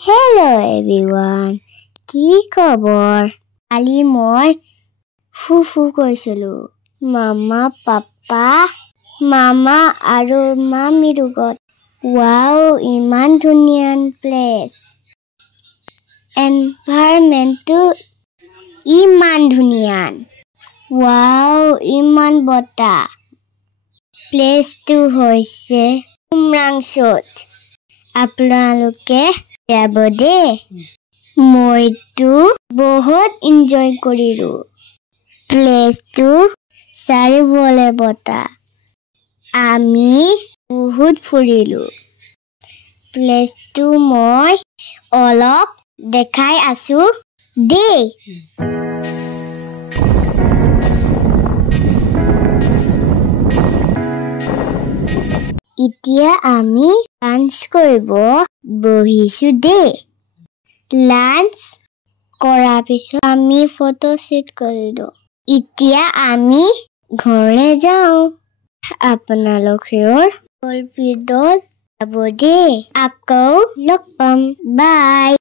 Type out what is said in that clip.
Hello everyone. কি খবৰ? কালি মই ফুফু কৈছিলো। মামা পাপা মামা আৰু মামী লগত। Wow, ইমান ধুনীয়া প্লেচ। এনভাইৰনমেন্টটো ইমান ধুনীয়া। Wow, ইমান বতাহ। প্লেচটো হৈছে উমৰাংচুত। আপোনালোকে যাব দে। মইতো বহুত এনজয় কৰিলো। প্লেচটো চাৰিওফালে বতাহ। আমি বহুত ফুৰিলো। প্লেচটো মই অলপ দেখাই আছো দেই। এতিয়া আমি লাঞ্চ কৰিব বহিছো দেই। লাঞ্চ কৰাৰ পিছত আমি ফটো শ্বুট কৰিলো। এতিয়া আমি ঘৰলৈ যাওঁ। আপোনালোকেও যাব দেই। আকৌ লগ পাম। বাই।